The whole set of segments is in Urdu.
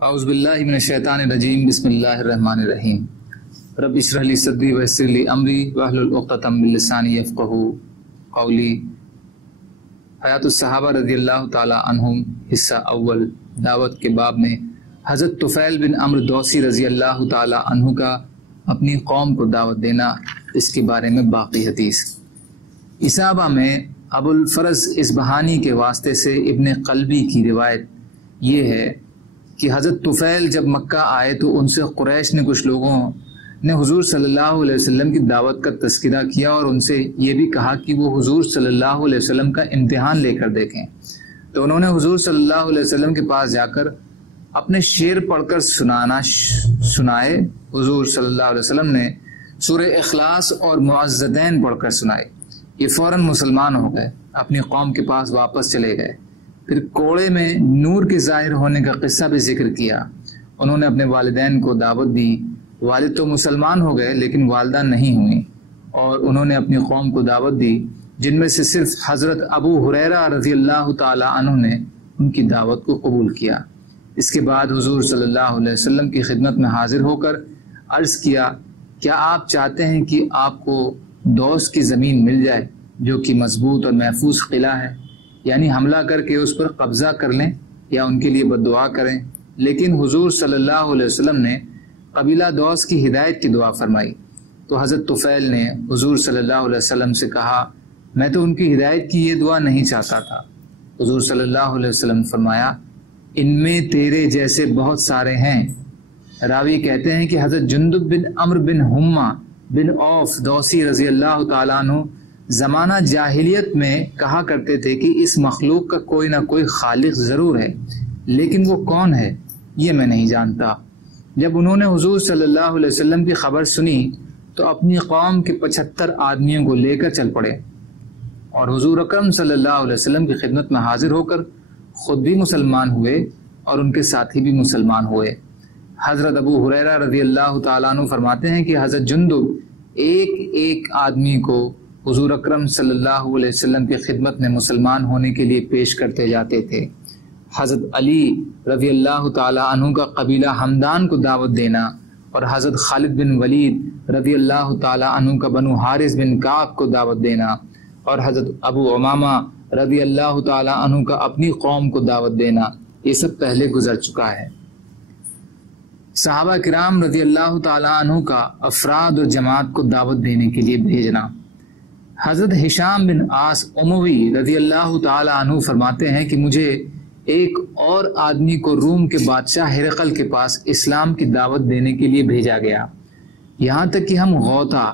اعوذ باللہ من الشیطان الرجیم بسم اللہ الرحمن الرحیم رب اشرح لی صدری ویسر لی امری واحلل عقدۃ من لسانی یفقہوا قولی۔ حیات الصحابہ رضی اللہ تعالی عنہم حصہ اول، دعوت کے باب میں حضرت طفیل بن عمرو دوسی رضی اللہ تعالی عنہ کا اپنی قوم کو دعوت دینا، اس کے بارے میں باقی حدیث۔ اصابہ میں ابو الفرز اصبہانی کے واسطے سے ابن قلبی کی روایت یہ ہے کہ حضرت طفیل جب مکہ آئے تو ان سے قریش نے کچھ لوگوں نے حضور صلی اللہ علیہ وسلم کی دعوت کا تذکرہ کیا اور ان سے یہ بھی کہا کہ وہ حضور صلی اللہ علیہ وسلم کا امتحان لے کر دیکھیں۔ تو انہوں نے حضور صلی اللہ علیہ وسلم کے پاس جا کر اپنے شعر پڑھ کر سنائے۔ حضور صلی اللہ علیہ وسلم نے سورہ اخلاص اور معوذتین پڑھ کر سنائے۔ یہ فوراً مسلمان ہو گئے، اپنی قوم کے پاس واپس چلے گئے۔ پھر کوڑے میں نور کے ظاہر ہونے کا قصہ بھی ذکر کیا۔ انہوں نے اپنے والدین کو دعوت دی۔ والد تو مسلمان ہو گئے لیکن والدہ نہیں ہوئیں، اور انہوں نے اپنی قوم کو دعوت دی، جن میں سے صرف حضرت ابو ہریرہ رضی اللہ تعالی عنہ نے ان کی دعوت کو قبول کیا۔ اس کے بعد حضور صلی اللہ علیہ وسلم کی خدمت میں حاضر ہو کر عرض کیا، کیا آپ چاہتے ہیں کہ آپ کو دوس کی زمین مل جائے جو کہ مضبوط اور محفوظ قلعہ ہے، یعنی حملہ کر کے اس پر قبضہ کر لیں یا ان کے لیے بددعا کریں؟ لیکن حضور صلی اللہ علیہ وسلم نے قبیلہ دوس کی ہدایت کی دعا فرمائی۔ تو حضرت طفیل نے حضور صلی اللہ علیہ وسلم سے کہا، میں تو ان کی ہدایت کی یہ دعا نہیں چاہتا تھا۔ حضور صلی اللہ علیہ وسلم نے فرمایا، ان میں تیرے جیسے بہت سارے ہیں۔ راوی کہتے ہیں کہ حضرت جندب بن عمرو بن حمہ بن عوف دوسی رضی اللہ تعالیٰ عنہ زمانہ جاہلیت میں کہا کرتے تھے کہ اس مخلوق کا کوئی نہ کوئی خالق ضرور ہے، لیکن وہ کون ہے یہ میں نہیں جانتا۔ جب انہوں نے حضور صلی اللہ علیہ وسلم کی خبر سنی تو اپنی قوم کے 75 آدمیوں کو لے کر چل پڑے اور حضور اکرم صلی اللہ علیہ وسلم کی خدمت میں حاضر ہو کر خود بھی مسلمان ہوئے اور ان کے ساتھی بھی مسلمان ہوئے۔ حضرت ابو ہریرہ رضی اللہ تعالیٰ عنہ فرماتے ہیں کہ حضرت جندب ایک آدمی کو حضور اکرم صلی اللہ علیہ وسلم کی خدمت میں مسلمان ہونے کے لیے پیش کرتے جاتے تھے۔ حضرت علی رضی اللہ تعالی عنہ کا قبیلہ ہمدان کو دعوت دینا اور حضرت خالد بن ولید رضی اللہ تعالی عنہ کا بنو حارث بن کعب کو دعوت دینا اور حضرت ابو امامہ رضی اللہ تعالی عنہ کا اپنی قوم کو دعوت دینا، یہ سب پہلے گزر چکا ہے۔ صحابہ کرام رضی اللہ تعالی عنہ کا افراد اور جماعت کو دعوت دینے کے لیے بھیجنا۔ حضرت ہشام بن عاص اموی رضی اللہ تعالی عنہ فرماتے ہیں کہ مجھے ایک اور آدمی کو روم کے بادشاہ ہرقل کے پاس اسلام کی دعوت دینے کے لیے بھیجا گیا، یہاں تک کہ ہم غوطہ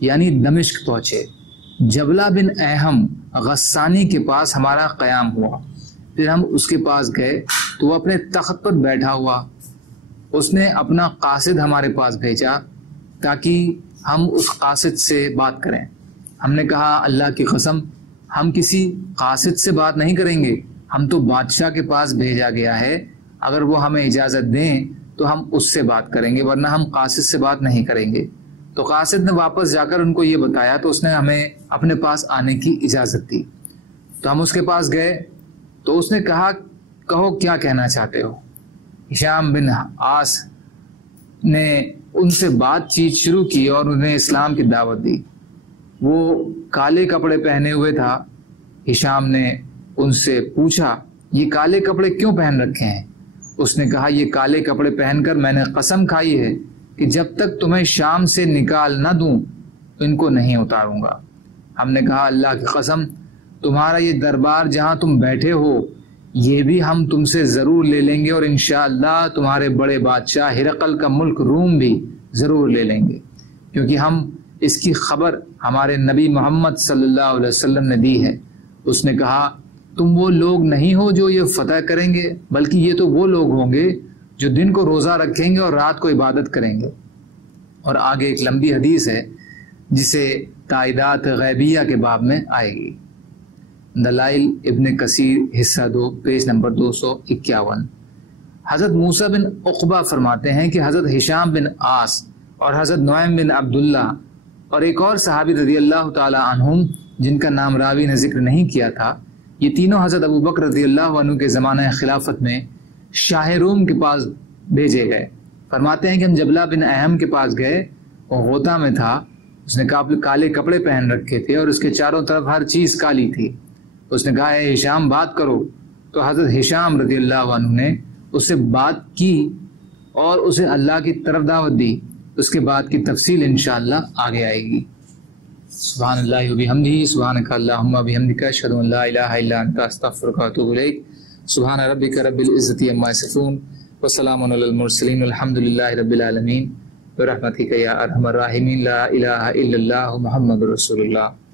یعنی دمشق پہنچے۔ جبلہ بن اہم غسانی کے پاس ہمارا قیام ہوا، پھر ہم اس کے پاس گئے تو وہ اپنے تخت پر بیٹھا ہوا۔ اس نے اپنا قاصد ہمارے پاس بھیجا تاکہ ہم اس قاصد سے بات کریں۔ ہم نے کہا، اللہ کی قسم ہم کسی قاصد سے بات نہیں کریں گے، ہم تو بادشاہ کے پاس بھیجا گیا ہے، اگر وہ ہمیں اجازت دیں تو ہم اس سے بات کریں گے، ورنہ ہم قاصد سے بات نہیں کریں گے۔ تو قاصد نے واپس جا کر ان کو یہ بتایا تو اس نے ہمیں اپنے پاس آنے کی اجازت دی۔ تو ہم اس کے پاس گئے تو اس نے کہا، کہو کیا کہنا چاہتے ہو؟ ہشام بن عاص نے ان سے بات چیت شروع کی اور انہیں اسلام کی دعوت دی۔ وہ کالے کپڑے پہنے ہوئے تھا۔ ہشام نے ان سے پوچھا، یہ کالے کپڑے کیوں پہن رکھے ہیں؟ اس نے کہا، یہ کالے کپڑے پہن کر میں نے قسم کھائی ہے کہ جب تک تمہیں شام سے نکال نہ دوں ان کو نہیں اتاروں گا۔ ہم نے کہا، اللہ کی قسم تمہارا یہ دربار جہاں تم بیٹھے ہو یہ بھی ہم تم سے ضرور لے لیں گے، اور انشاءاللہ تمہارے بڑے بادشاہ ہرقل کا ملک روم بھی ضرور لے لیں گے، کیونکہ ہم اس کی خبر ہمارے نبی محمد صلی اللہ علیہ وسلم نے دی ہے۔ اس نے کہا، تم وہ لوگ نہیں ہو جو یہ فتح کریں گے، بلکہ یہ تو وہ لوگ ہوں گے جو دن کو روزہ رکھیں گے اور رات کو عبادت کریں گے۔ اور آگے ایک لمبی حدیث ہے جسے تائیدات غیبیہ کے باب میں آئے گی۔ دلائل ابن کثیر حصہ 2 پیج نمبر 251۔ حضرت موسیٰ بن عقبہ فرماتے ہیں کہ حضرت ہشام بن عاص اور حضرت نعیم بن عبداللہ اور ایک اور صحابی رضی اللہ تعالی عنہم جن کا نام راوی نے ذکر نہیں کیا تھا، یہ تینوں حضرت ابو بکر رضی اللہ عنہ کے زمانہ خلافت میں شاہ روم کے پاس بھیجے گئے۔ فرماتے ہیں کہ ہم جبلہ بن اہم کے پاس گئے، وہ غوطہ میں تھا، اس نے کالے کپڑے پہن رکھے تھے اور اس کے چاروں طرف ہر چیز کالی تھی۔ اس نے کہا اے ہشام بات کرو، تو حضرت ہشام رضی اللہ عنہ نے اس سے بات کی اور اسے اللہ کی طرف دعوت دی۔ اس کے بعد کی تفصیل انشاءاللہ آگے آئے گی۔ سبحان اللہ و بحمدہ، سبحانک اللہم و بحمدک، اشہد ان لا الہ الا انت، استغفرک و اتوب الیک۔ سبحان ربک رب العزۃ عما یصفون وسلام علی المرسلین، الحمد للہ رب العالمین، برحمتک یا ارحم الراحمین، لا الہ الا اللہ محمد رسول اللہ۔